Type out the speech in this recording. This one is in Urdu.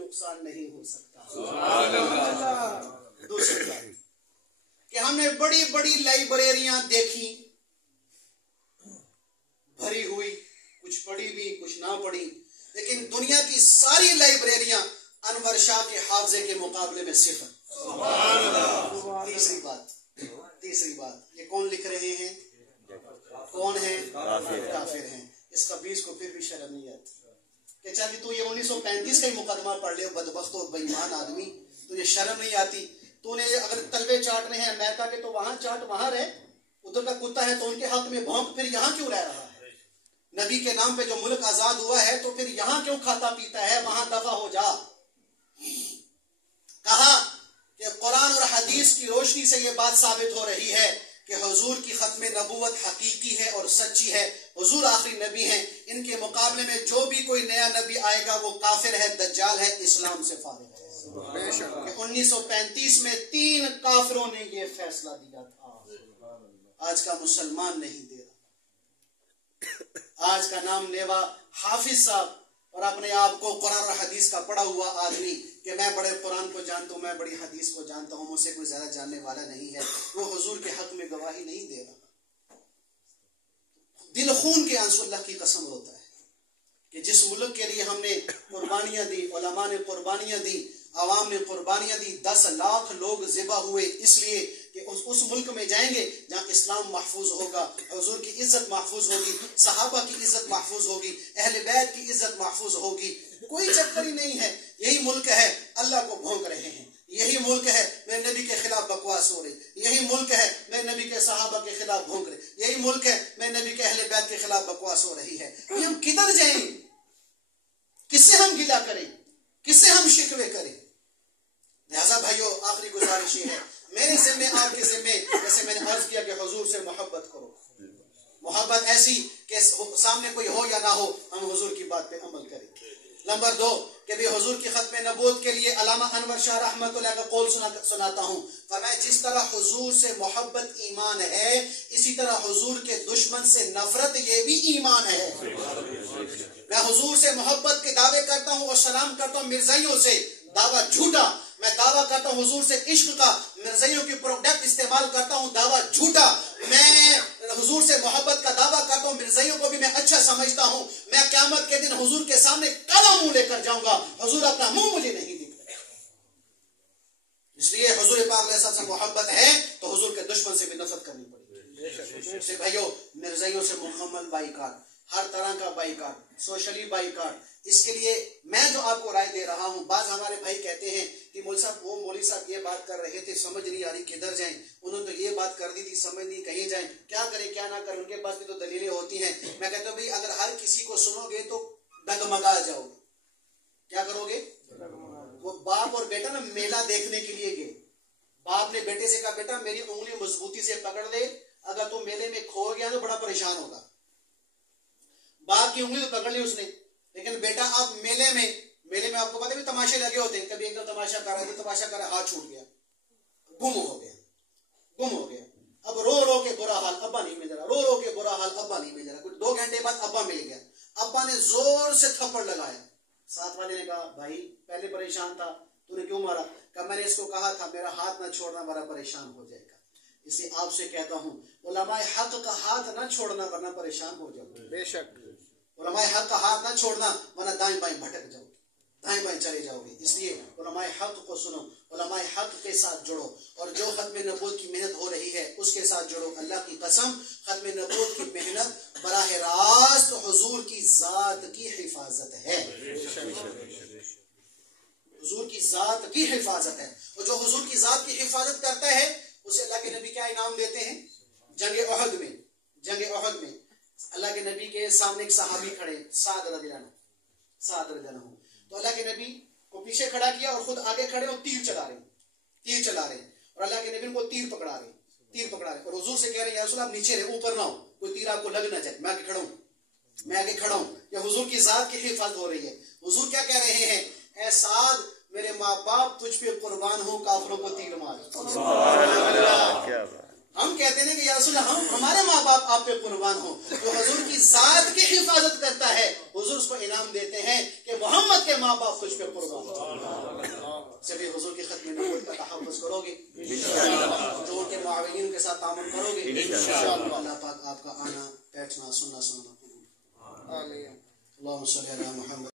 نقصان نہیں ہو سکتا. دوسری بات کہ ہم نے بڑی بڑی لائبریریاں دیکھی بھری ہوئی، کچھ پڑھی بھی کچھ نہ پڑھی، لیکن دنیا کی ساری لائبریریاں انور شاہ کے حافظے کے مقابلے میں صفر. تیسری بات یہ کون لکھ رہے ہیں؟ کون ہیں؟ کافر ہیں. اس خبیث کو پھر بھی شرم نہیں آتی کہ چل تو یہ 1935 کا ہی مقدمہ پڑھ لے، بدبخت اور بےایمان آدمی، تجھے شرم نہیں آتی؟ تو نے اگر تلوے چاٹنے ہیں امریکہ کے تو وہاں چاٹ، وہاں رہ. ادھر کا کتا ہے تو ان کے حق میں بھونک، پھر یہاں کیوں رہ رہا ہے؟ نبی کے نام پہ جو ملک آزاد ہوا ہے تو پھر یہاں کیوں کھاتا پیتا ہے؟ وہاں دفع ہو جا. کہا کہ قرآن اور حدیث کی روشنی سے یہ بات ثابت ہو رہی ہے کہ حضور کی ختم نبوت حقیقی ہے اور سچی ہے. حضور آخری نبی ہیں. ان کے مقابلے میں جو بھی کوئی نیا نبی آئے گا وہ کافر ہے، دجال ہے، اسلام سے فارغ ہے. کہ 1935 میں 3 کافروں نے یہ فیصلہ دیا تھا. آج کا مسلمان نہیں دے رہا. آج کا نام لیوا حافظ صاحب اور اپنے آپ کو قرآن اور حدیث کا پڑھا ہوا آدمی کہ میں بڑے قرآن کو جانتا ہوں، میں بڑی حدیث کو جانتا ہوں، مجھ سے کوئی زیادہ جاننے والا نہیں ہے، وہ حضور کے حق میں گواہی نہیں دے رہا. دل خون کے آنسو اللہ کی قسم ہوتا ہے کہ جس ملک کے لیے ہم نے قربانیاں دی، علماء نے قربانیاں دی، عوام نے قربانیاں دی، 10 لاکھ لوگ ذبح ہوئے اس لیے کہ اس ملک میں جائیں گے جہاں اسلام محفوظ ہوگا، حضور کی عزت محفوظ ہوگی، صحابہ کی عزت محفوظ ہوگی، اہل بیت کی عزت محفوظ ہوگی. کوئی چکر ہی نہیں ہے. یہی ملک ہے اللہ کو بھونک رہے ہیں. یہی ملک ہے میرے نبی کے خلاف بکواس ہو رہی. یہی ملک ہے میرے نبی کے صحابہ کے خلاف بھونک رہے. یہی ملک ہے میرے نبی کے اہل بیت کے خلاف بکواس ہو رہی ہے. ہم کدھر جائیں؟ کس سے ہم گلہ کریں؟ کس سے ہم شکوے کریں؟ لہذا بھائیو آخری گزارش یہ ہے، میرے ذمے آپ کے ذمے، جیسے میں نے عرض کیا کہ حضور سے محبت کرو. محبت ایسی کہ سامنے کوئی ہو یا نہ ہو ہم حضور کی بات پہ عمل کریں. نمبر 2 کہ بھی حضور کی ختم نبوت کے لیے علامہ انور شاہ رحمت اللہ کا قول سناتا ہوں. فرمایا جس طرح حضور سے محبت ایمان ہے، اسی طرح حضور کے دشمن سے نفرت یہ بھی ایمان ہے. میں حضور سے محبت کے دعوے کرتا ہوں اور سلام کرتا ہوں مرزائیوں سے، دعویٰ جھوٹا. میں دعویٰ کرتا ہوں حضور سے عشق کا، مرزائیوں کی پروڈکٹ استعمال کرتا ہوں، دعویٰ جھوٹا. میں حضور سے محبت کا دعویٰ کرتا ہوں، مرزائیوں کو بھی میں اچھا سمجھتا ہوں. میں قیامت کے دن حضور کے سامنے کالا منہ لے کر جاؤں گا، حضور اپنا منہ مجھے نہیں دکھ رہا. اس لیے حضور پاک علیہ السلام سے محبت ہے تو حضور کے دشمن سے بھی نفرت کرنی پڑے گی. بھائیو مرزائیوں سے مکمل بائیکاٹ، ہر طرح کا بائیکاٹ، سوشلی بائیکاٹ. اس کے لیے میں جو آپ کو رائے دے رہا ہوں، بعض ہمارے بھائی کہتے ہیں کہ مولوی صاحب وہ مولوی صاحب یہ بات کر رہے تھے، سمجھ نہیں آ رہی کدھر جائیں، انہوں نے تو یہ بات کر دی تھی، سمجھ نہیں کہیں جائیں، کیا کریں کیا نہ کریں، ان کے پاس بھی تو دلیلیں ہوتی ہیں. میں کہتا ہوں بھائی اگر ہر کسی کو سنو گے تو ڈگمگا جاؤ گے. کیا کرو گے؟ وہ باپ اور بیٹا نا میلہ دیکھنے کے لیے گئے. باپ نے بیٹے سے کہا بیٹا میری انگلی مضبوطی سے پکڑ دے، اگر تو میلے میں کھو گیا تو بڑا پریشان ہوگا. باپ کی انگلی تو پکڑ لی اس نے، لیکن بیٹا اب میلے میں آپ کو پتا ہے تماشے لگے ہوتے ہیں، کبھی ایک دم تماشا کر رہا ہے تو تماشا کر رہا ہے، ہاتھ چھوٹ گیا، گم ہو گیا. اب رو رو کے برا حال، ابا نہیں مل رہا، رو رو کے برا حال، ابا نہیں مل رہا. کچھ 2 گھنٹے بعد ابا مل گیا. ابا نے زور سے تھپڑ لگایا. ساتھ والے نے کہا بھائی پہلے پریشان تھا تو نے کیوں مارا؟ کہ میں نے اس کو کہا تھا میرا ہاتھ نہ چھوڑنا بڑا پریشان ہو جائے گا. اسے آپ سے کہتا ہوں علماء حق کا ہاتھ نہ چھوڑنا ورنہ پریشان ہو جاؤ. بے شک علماء حق کا ہاتھ نہ چھوڑنا ورنہ دائیں بائیں بھٹک جاؤ گے، دائیں بائیں چلے جاؤ گے. اس لیے علماء حق کو سنو، علماء حق کے ساتھ جڑو، اور جو ختم نبوت کی محنت ہو رہی ہے اس کے ساتھ جڑو. اللہ کی قسم ختم نبوت کی محنت براہ راست حضور کی ذات کی حفاظت ہے. حضور کی ذات کی حفاظت ہے، اور جو حضور کی ذات کی حفاظت کرتا ہے اسے اللہ کے نبی کیا انعام دیتے ہیں؟ جنگ احد میں اللہ کے نبی کے سامنے ایک صحابی کھڑے، سعد رضی اللہ عنہ، تو اللہ کے نبی کو پیچھے کھڑا کیا اور خود آگے کھڑے اور تیر چلا رہے ہیں اور اللہ کے نبی ان کو تیر پکڑا رہے اور حضور سے کہہ رہے ہیں یا رسول اللہ آپ نیچے رہے، اوپر نہ ہو، کوئی تیر آپ کو لگ نہ جائے، میں آگے کھڑا ہوں. یہ حضور کی ذات کی حفاظت ہو رہی ہے. حضور کیا کہہ رہے ہیں؟ اے سعد میرے ماں باپ تجھ پہ قربان ہوں، کافروں کو تیر مار. ہم کہتے ہیں کہ یا رسول اللہ ہمارے ماں باپ آپ پہ قربان ہوں. جو حضور کی ذات کی حفاظت کرتا ہے حضور اس کو انعام دیتے ہیں کہ محمد کے ماں باپ تجھ پہ قربان ہوں. ختم نبوت کا تحفظ کرو گے جو ان کے معاونین کے ساتھ تعاون کرو گے اللہ پاک آپ کا آنا بیٹھنا سننا سنانا قبول۔ اللہم صلی علی محمد